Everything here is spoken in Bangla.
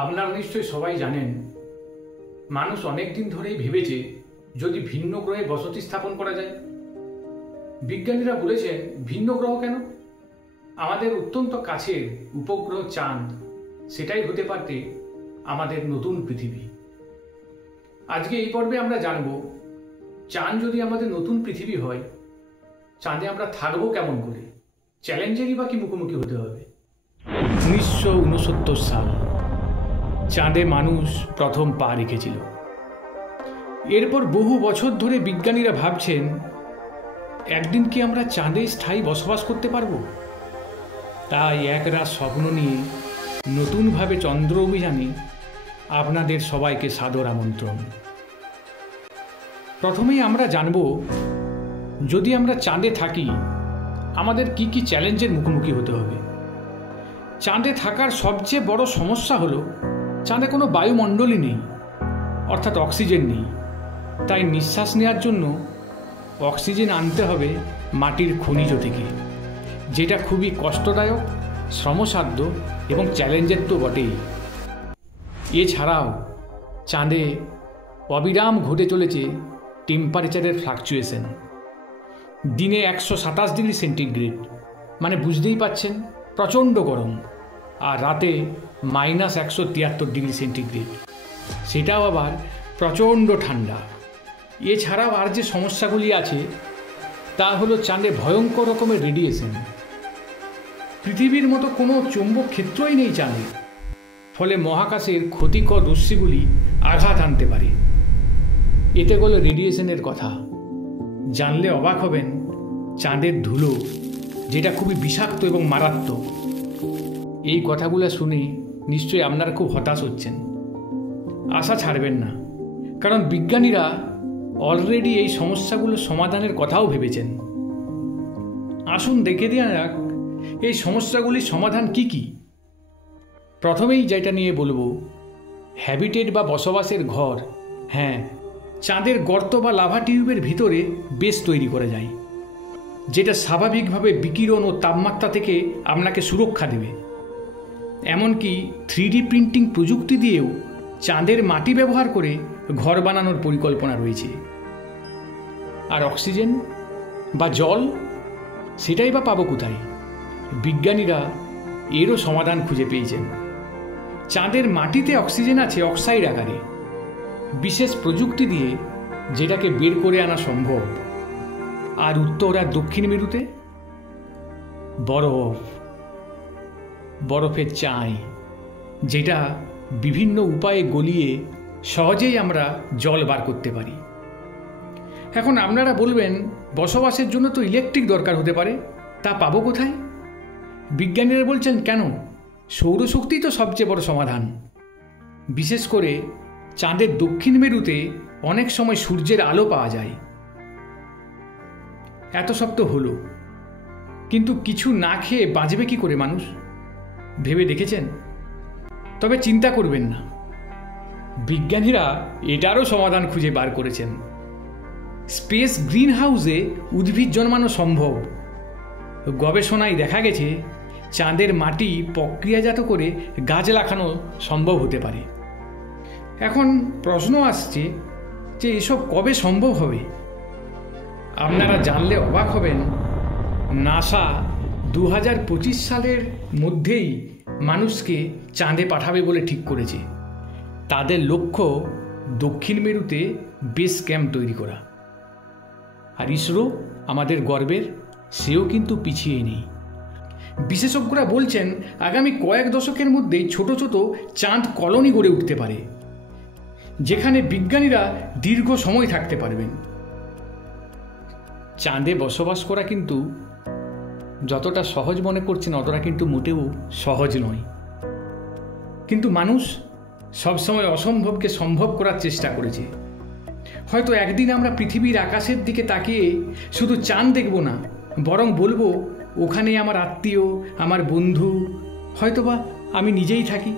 আপনারা নিশ্চয়ই সবাই জানেন, মানুষ অনেক দিন ধরেই ভেবেছে যদি ভিন্ন গ্রহে বসতি স্থাপন করা যায়। বিজ্ঞানীরা বলেছেন, ভিন্ন গ্রহ কেন? আমাদের অত্যন্ত কাছের উপগ্রহ চাঁদ সেটাই হতে পারতে আমাদের নতুন পৃথিবী। আজকে এই পর্বে আমরা জানব, চাঁদ যদি আমাদের নতুন পৃথিবী হয়, চাঁদে আমরা থাকবো কেমন করে, চ্যালেঞ্জেরই বা কি মুখোমুখি হতে হবে। 1969 সাল চাঁদে মানুষ প্রথম পা রেখেছিল। এরপর বহু বছর ধরে বিজ্ঞানীরা ভাবছেন, একদিন কি আমরা চাঁদে স্থায়ী বসবাস করতে পারবো? তাই একরাত স্বপ্ন নিয়ে নতুনভাবে চন্দ্র অভিযানে আপনাদের সবাইকে সাদর আমন্ত্রণ। প্রথমেই আমরা জানব, যদি আমরা চাঁদে থাকি আমাদের কি কি চ্যালেঞ্জের মুখোমুখি হতে হবে। চাঁদে থাকার সবচেয়ে বড় সমস্যা হলো, চাঁদে কোনো বায়ুমণ্ডলই নেই, অর্থাৎ অক্সিজেন নেই। তাই নিঃশ্বাস নেওয়ার জন্য অক্সিজেন আনতে হবে মাটির খনিজ থেকে, যেটা খুবই কষ্টদায়ক, শ্রমসাধ্য এবং চ্যালেঞ্জের তো বটেই। এছাড়াও চাঁদে অবিরাম ঘটে চলেছে টেম্পারেচারের ফ্লাকচুয়েশন। দিনে 127 ডিগ্রি সেন্টিগ্রেড, মানে বুঝতেই পাচ্ছেন প্রচণ্ড গরম, আর রাতে -173 ডিগ্রি সেন্টিগ্রেড, সেটাও আবার প্রচণ্ড ঠান্ডা। এছাড়াও আর যে সমস্যাগুলি আছে তা হলো চাঁদে ভয়ঙ্কর রকমের রেডিয়েশন। পৃথিবীর মতো কোনো চৌম্বক ক্ষেত্রই নেই চাঁদে, ফলে মহাকাশের ক্ষতিকর রশ্মিগুলি আঘাত আনতে পারে। এতে গেল রেডিয়েশনের কথা। জানলে অবাক হবেন, চাঁদের ধুলো যেটা খুবই বিষাক্ত এবং মারাত্মক। এই কথাগুলো শুনে নিশ্চয়ই আপনারা খুব হতাশ হচ্ছেন। আশা ছাড়বেন না, কারণ বিজ্ঞানীরা অলরেডি এই সমস্যাগুলো সমাধানের কথাও ভেবেছেন। আসুন দেখে দেওয়া যাক এই সমস্যাগুলির সমাধান কি কি। প্রথমেই যেটা নিয়ে বলবো, হ্যাবিটেট বা বসবাসের ঘর। হ্যাঁ, চাঁদের গর্ত বা লাভা টিউবের ভিতরে বেস তৈরি করা যায়, যেটা স্বাভাবিকভাবে বিকিরণ ও তাপমাত্রা থেকে আপনাকে সুরক্ষা দেবে। এমনকি 3D প্রিন্টিং প্রযুক্তি দিয়েও চাঁদের মাটি ব্যবহার করে ঘর বানানোর পরিকল্পনা রয়েছে। আর অক্সিজেন বা জল, সেটাই বা পাবো কোথায়? বিজ্ঞানীরা এরও সমাধান খুঁজে পেয়েছেন। চাঁদের মাটিতে অক্সিজেন আছে অক্সাইড আকারে, বিশেষ প্রযুক্তি দিয়ে যেটাকে বের করে আনা সম্ভব। আর উত্তর আর দক্ষিণ মেরুতে বরফের চাই, যেটা বিভিন্ন উপায়ে গলিয়ে সহজেই আমরা জল বার করতে পারি। এখন আপনারা বলবেন, বসবাসের জন্য তো ইলেকট্রিক দরকার হতে পারে, তা পাবো কোথায়? বিজ্ঞানীরা বলছেন, কেন, সৌরশক্তি তো সবচেয়ে বড় সমাধান। বিশেষ করে চাঁদের দক্ষিণ মেরুতে অনেক সময় সূর্যের আলো পাওয়া যায়। এত সব তো হলো, কিন্তু কিছু না খেয়ে বাঁচবে কি করে মানুষ? ভেবে দেখেছেন? তবে চিন্তা করবেন না, বিজ্ঞানীরা এটারও সমাধান খুঁজে বার করেছেন। স্পেস গ্রিন হাউসে উদ্ভিদ জন্মানো সম্ভব। গবেষণায় দেখা গেছে, চাঁদের মাটি প্রক্রিয়াজাত করে গাছ লাগানো সম্ভব হতে পারে। এখন প্রশ্ন আসছে যে এসব কবে সম্ভব হবে? আপনারা জানলে অবাক হবেন, নাসা 2025 সালের মধ্যেই মানুষকে চাঁদে পাঠাবে বলে ঠিক করেছে। তাদের লক্ষ্য দক্ষিণ মেরুতে বেস ক্যাম্প তৈরি করা। আর ইসরো, আমাদের গর্বের, সেও কিন্তু পিছিয়ে নেই। বিশেষজ্ঞরা বলছেন, আগামী কয়েক দশকের মধ্যেই ছোট ছোট চাঁদ কলোনি গড়ে উঠতে পারে, যেখানে বিজ্ঞানীরা দীর্ঘ সময় থাকতে পারবেন। চাঁদে বসবাস করা কিন্তু যতটা সহজ মনে করছেন, অতটা কিন্তু মোটেও সহজ নয়। কিন্তু মানুষ সবসময় অসম্ভবকে সম্ভব করার চেষ্টা করেছে। হয়তো একদিন আমরা পৃথিবীর আকাশের দিকে তাকিয়ে শুধু চাঁদ দেখব না, বরং বলবো, ওখানে আমার আত্মীয়, আমার বন্ধু, হয়তোবা আমি নিজেই থাকি।